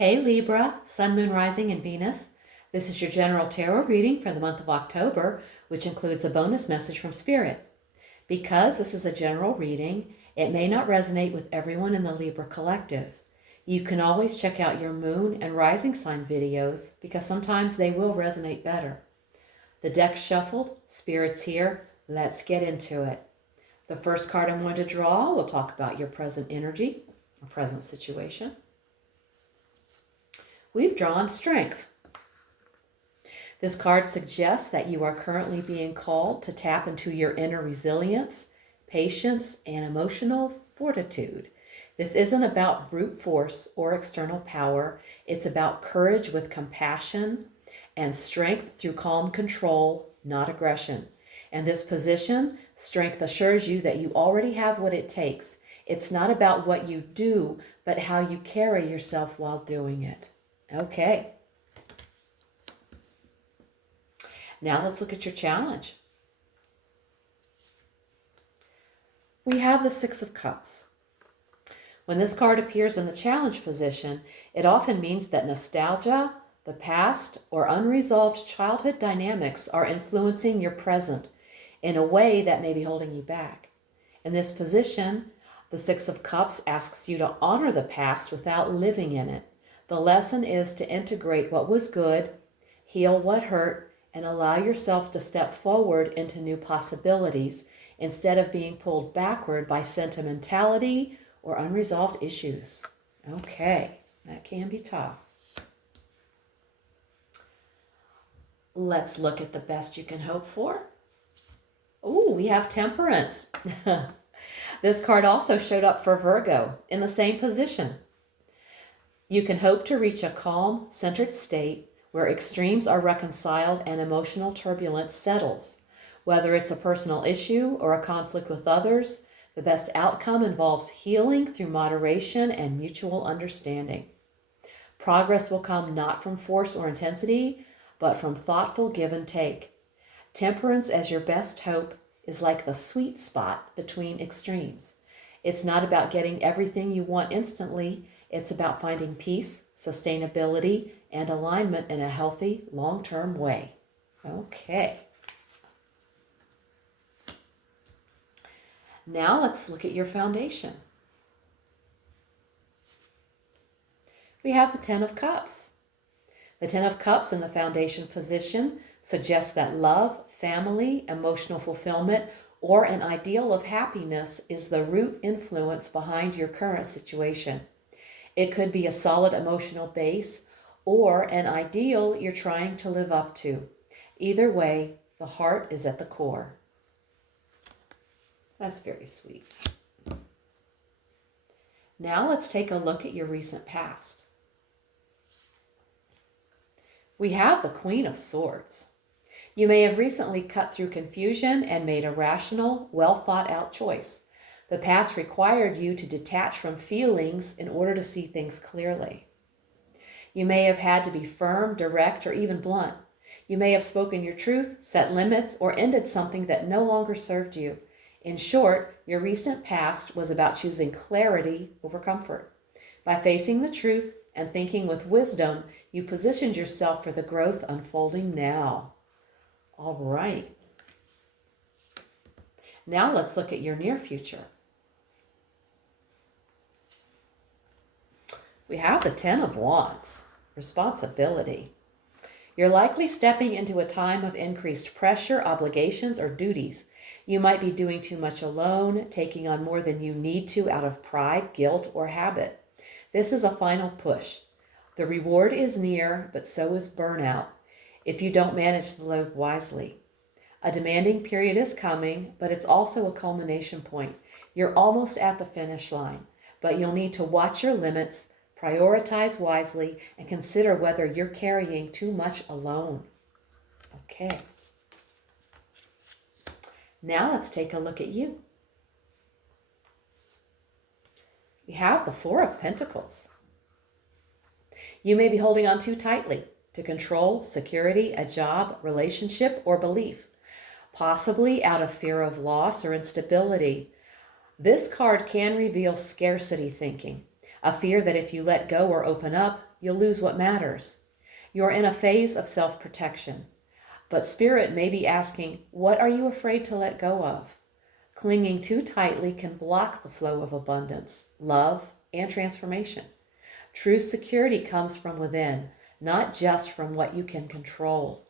Hey Libra, Sun, Moon, Rising, and Venus. This is your general tarot reading for the month of October, which includes a bonus message from Spirit. Because this is a general reading, it may not resonate with everyone in the Libra collective. You can always check out your Moon and Rising sign videos because sometimes they will resonate better. The deck's shuffled, Spirit's here, let's get into it. The first card I'm going to draw will talk about your present energy, or present situation. We've drawn Strength. This card suggests that you are currently being called to tap into your inner resilience, patience, and emotional fortitude. This isn't about brute force or external power. It's about courage with compassion and strength through calm control, not aggression. And this position, Strength assures you that you already have what it takes. It's not about what you do, but how you carry yourself while doing it. Okay. Now let's look at your challenge. We have the Six of Cups. When this card appears in the challenge position, it often means that nostalgia, the past, or unresolved childhood dynamics are influencing your present in a way that may be holding you back. In this position, the Six of Cups asks you to honor the past without living in it. The lesson is to integrate what was good, heal what hurt, and allow yourself to step forward into new possibilities instead of being pulled backward by sentimentality or unresolved issues. Okay, that can be tough. Let's look at the best you can hope for. Ooh, we have Temperance. This card also showed up for Virgo in the same position. You can hope to reach a calm, centered state where extremes are reconciled and emotional turbulence settles. Whether it's a personal issue or a conflict with others, the best outcome involves healing through moderation and mutual understanding. Progress will come not from force or intensity, but from thoughtful give and take. Temperance as your best hope is like the sweet spot between extremes. It's not about getting everything you want instantly. It's about finding peace, sustainability, and alignment in a healthy, long-term way. Okay. Now let's look at your foundation. We have the Ten of Cups. The Ten of Cups in the foundation position suggests that love, family, emotional fulfillment, or an ideal of happiness is the root influence behind your current situation. It could be a solid emotional base or an ideal you're trying to live up to. Either way, the heart is at the core. That's very sweet. Now let's take a look at your recent past. We have the Queen of Swords. You may have recently cut through confusion and made a rational, well-thought-out choice. The past required you to detach from feelings in order to see things clearly. You may have had to be firm, direct, or even blunt. You may have spoken your truth, set limits, or ended something that no longer served you. In short, your recent past was about choosing clarity over comfort. By facing the truth and thinking with wisdom, you positioned yourself for the growth unfolding now. All right. Now let's look at your near future. We have the Ten of Wands, responsibility. You're likely stepping into a time of increased pressure, obligations, or duties. You might be doing too much alone, taking on more than you need to out of pride, guilt, or habit. This is a final push. The reward is near, but so is burnout if you don't manage the load wisely. A demanding period is coming, but it's also a culmination point. You're almost at the finish line, but you'll need to watch your limits, prioritize wisely, and consider whether you're carrying too much alone. Okay. Now let's take a look at you. We have the Four of Pentacles. You may be holding on too tightly to control, security, a job, relationship, or belief, possibly out of fear of loss or instability. This card can reveal scarcity thinking, a fear that if you let go or open up, you'll lose what matters. You're in a phase of self-protection, but Spirit may be asking, what are you afraid to let go of? Clinging too tightly can block the flow of abundance, love, and transformation. True security comes from within, not just from what you can control.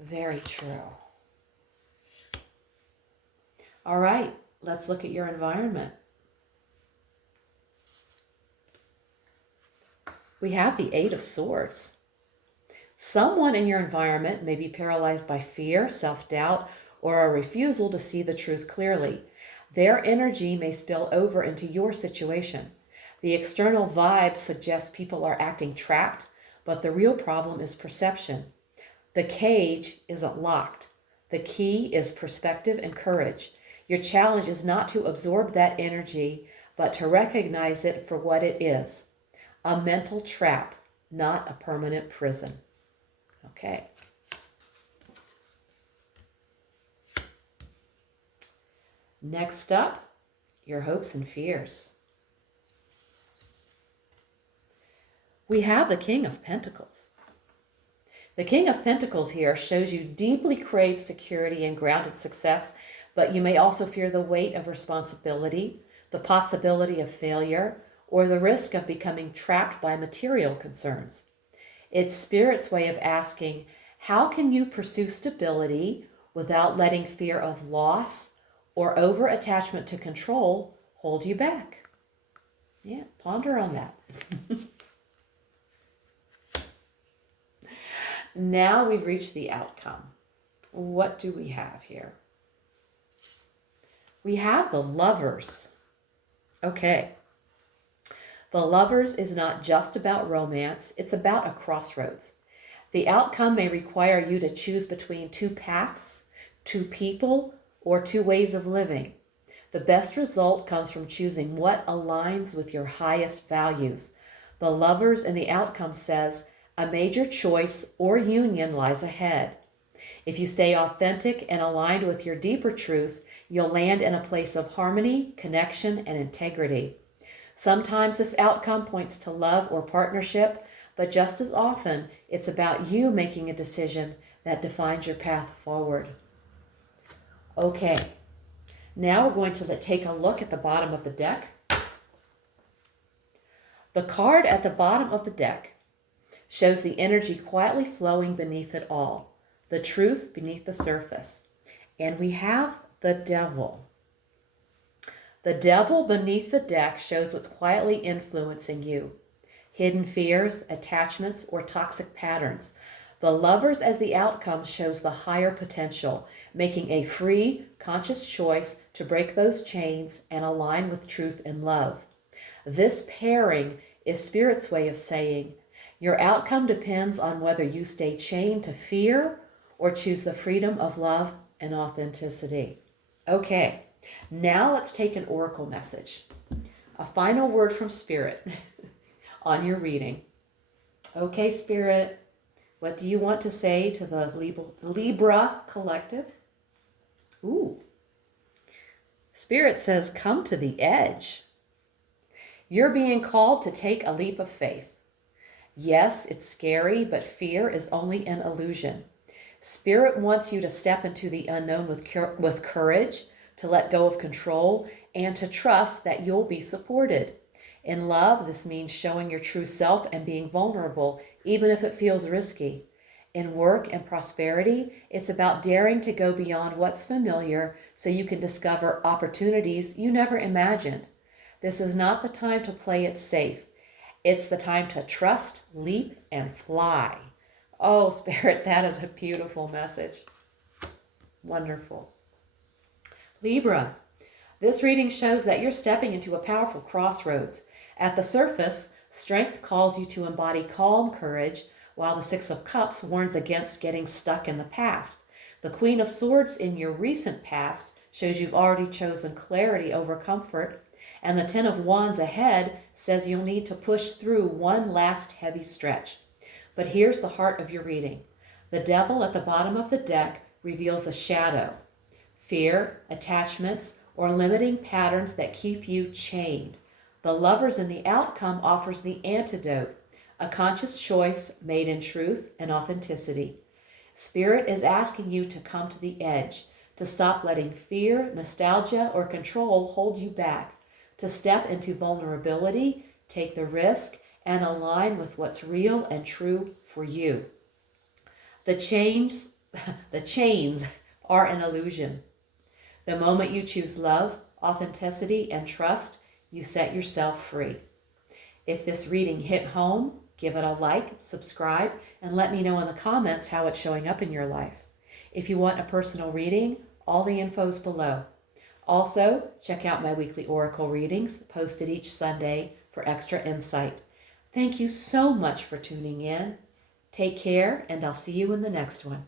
Very true. All right, let's look at your environment. We have the Eight of Swords. Someone in your environment may be paralyzed by fear, self-doubt, or a refusal to see the truth clearly. Their energy may spill over into your situation. The external vibe suggests people are acting trapped, but the real problem is perception. The cage isn't locked. The key is perspective and courage. Your challenge is not to absorb that energy, but to recognize it for what it is. A mental trap, not a permanent prison. Okay. Next up, your hopes and fears. We have the King of Pentacles. The King of Pentacles here shows you deeply crave security and grounded success, but you may also fear the weight of responsibility, the possibility of failure, or the risk of becoming trapped by material concerns. It's Spirit's way of asking, how can you pursue stability without letting fear of loss or over-attachment to control hold you back? Yeah, ponder on that. Now we've reached the outcome. What do we have here? We have the Lovers. Okay. The Lovers is not just about romance, it's about a crossroads. The outcome may require you to choose between two paths, two people, or two ways of living. The best result comes from choosing what aligns with your highest values. The Lovers in the outcome says, a major choice or union lies ahead. If you stay authentic and aligned with your deeper truth, you'll land in a place of harmony, connection, and integrity. Sometimes this outcome points to love or partnership, but just as often, it's about you making a decision that defines your path forward. Okay, now we're going to take a look at the bottom of the deck. The card at the bottom of the deck shows the energy quietly flowing beneath it all, the truth beneath the surface. And we have the Devil. The Devil beneath the deck shows what's quietly influencing you. Hidden fears, attachments, or toxic patterns. The Lovers as the outcome shows the higher potential, making a free, conscious choice to break those chains and align with truth and love. This pairing is Spirit's way of saying, your outcome depends on whether you stay chained to fear or choose the freedom of love and authenticity. Okay, now let's take an oracle message. A final word from Spirit on your reading. Okay, Spirit, what do you want to say to the Libra collective? Ooh. Spirit says, come to the edge. You're being called to take a leap of faith. Yes, it's scary, but fear is only an illusion. Spirit wants you to step into the unknown with courage, to let go of control, and to trust that you'll be supported. In love, this means showing your true self and being vulnerable, even if it feels risky. In work and prosperity, it's about daring to go beyond what's familiar so you can discover opportunities you never imagined. This is not the time to play it safe. It's the time to trust, leap, and fly. Oh, Spirit, that is a beautiful message. Wonderful. Libra, this reading shows that you're stepping into a powerful crossroads. At the surface, strength calls you to embody calm courage, while the Six of Cups warns against getting stuck in the past. The Queen of Swords in your recent past shows you've already chosen clarity over comfort, and the Ten of Wands ahead says you'll need to push through one last heavy stretch. But here's the heart of your reading. The Devil at the bottom of the deck reveals the shadow, fear, attachments, or limiting patterns that keep you chained. The lovers in the outcome offers the antidote, a conscious choice made in truth and authenticity. Spirit is asking you to come to the edge, to stop letting fear, nostalgia, or control hold you back, to step into vulnerability, take the risk, and align with what's real and true for you. The chains, the chains are an illusion. The moment you choose love, authenticity, and trust, you set yourself free. If this reading hit home, give it a like, subscribe, and let me know in the comments how it's showing up in your life. If you want a personal reading, all the info's below. Also, check out my weekly oracle readings posted each Sunday for extra insight. Thank you so much for tuning in. Take care, and I'll see you in the next one.